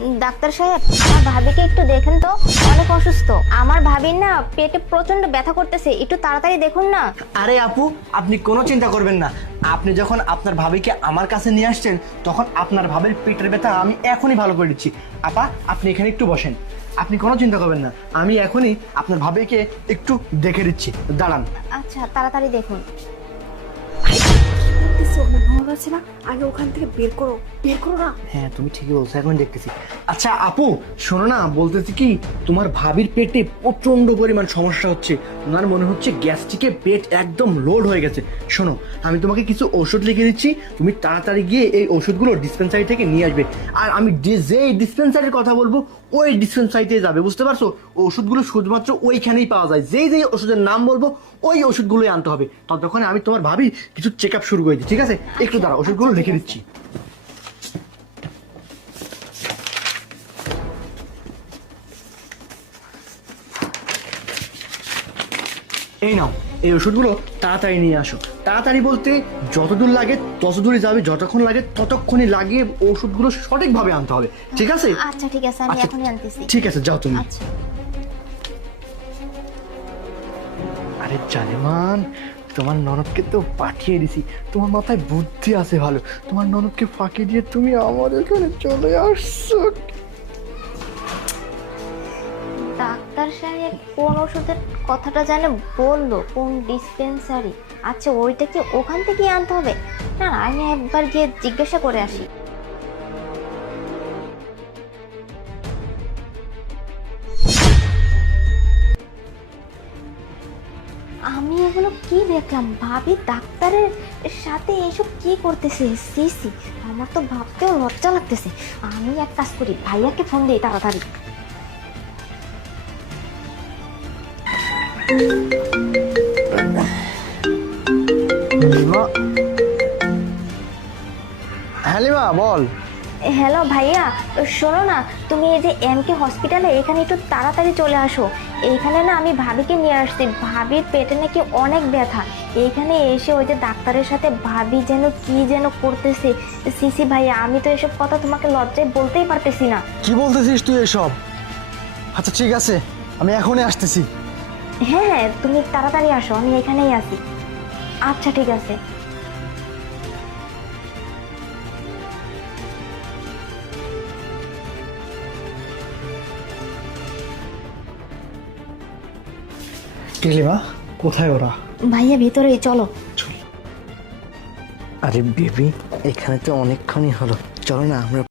Doctor সাহেব আমার ভাবিকে একটু দেখেন তো অনেক অসুস্থ। আমার ভাবির না পেটে প্রচণ্ড ব্যথা করতেছে একটু তাড়াতাড়ি দেখুন না। আরে আপু আপনি কোনো চিন্তা করবেন না। আপনি যখন আপনার ভাবিকে আমার কাছে নিয়ে আসছেন তখন আপনার ভাবির পেটের ব্যথা আমি এখনই ভালো করে দিচ্ছি। আপা আপনি এখানে একটু বসেন। আপনি কোনো চিন্তা করবেন না। আমি এখনই আপনার ভাবিকে একটু দেখে দিচ্ছি। দাঁড়ান। আচ্ছা তাড়াতাড়ি দেখুন। ওখান থেকে করো। করো না। হ্যাঁ তুমি ঠিকই বলছো, এখন আচ্ছা আপু, শোনো না, বলতেছি কি, তোমার ভাবির পেটে পরিমাণ সমস্যা হচ্ছে। মনে হচ্ছে পেট একদম লোড হয়ে গেছে। শোনো, আমি তোমাকে কিছু ওষুধ লিখে দিচ্ছি, তুমি তাড়াতাড়ি গিয়ে এই ওষুধগুলো ডিসপেন্সারি থেকে নিয়ে আসবে। আর আমি যে ডিসপেন্সারির কথা বলব, ওই ডিসপেন্সারিতে যাবে, বুঝতে পারছ? ওষুধগুলো শুধুমাত্র ওইখানেই পাওয়া যায়। যেই যেই ওষুধের নাম বলব, ওই ওষুধগুলোই আনতে হবে। ততক্ষণে আমি তোমার ভাবি কিছু চেক আপ শুরু করে দিই ঠিক আছে? একটু দাঁড়া ওষুধগুলো লিখে দিচ্ছি। এই নাও এই ওষুধগুলো তাড়াতাড়ি নিয়ে আসো। তাড়াতাড়ি বলতে যতদূর লাগে ততদূরই যাবে যতক্ষণ লাগে ততক্ষণই লাগিয়ে ওষুধগুলো সঠিকভাবে আনতে হবে। ঠিক আছে? আচ্ছা ঠিক আছে আমি আচ্ছা, এখনই আনতেছি। ঠিক আছে যাও তুমি। আচ্ছা। আরে জানেমান তোমার ননদকে তো পাঠিয়ে দিছি। তোমার মাথায় বুদ্ধি আছে ভালো। তোমার ননদকে ফাঁকি দিয়ে তুমি আমার এখানে চলে আসছো। ডাক্তার সাহেব কোন ওষুধের কথাটা জানে বলল? কোন ডিসপেন্সারি আচ্ছা ওইটা কি ওখান থেকেই আনতে হবে? না না, আমি একবার গিয়ে জিজ্ঞাসা করে আসি। আমি এগুলো কি দেখলাম? ভাবি ডাক্তারের সাথে এসব কি করতেছে? সিসি আমার তো ভাবতেও লজ্জা লাগতেছে। আমি এক কাজ করি, ভাইয়াকে ফোন দিই তাড়াতাড়ি। হ্যাঁ বল। হ্যালো ভাইয়া শোনো না তুমি এই যে এম কে হসপিটালে এখানে একটু তাড়াতাড়ি চলে আসো। এইখানে না আমি ভাবিকে নিয়ে আসছি ভাবির পেটে নাকি অনেক ব্যথা। এইখানে এসে ওই যে ডাক্তারের সাথে ভাবি যেন কি যেন করতেছে। সিসি ভাইয়া আমি তো এসব কথা তোমাকে লজ্জায় বলতেই পারতেছি না। কি বলতেছিস তুই এসব? আচ্ছা ঠিক আছে আমি এখনই আসতেছি। হ্যাঁ হ্যাঁ তুমি তাড়াতাড়ি আসো আমি এখানেই আছি। আচ্ছা ঠিক আছে। কি কোথায় ওরা? ভাইয়া ভিতরে চলো। আরে বেবি এখানে তো অনেকক্ষণই হলো। চলো না আমরা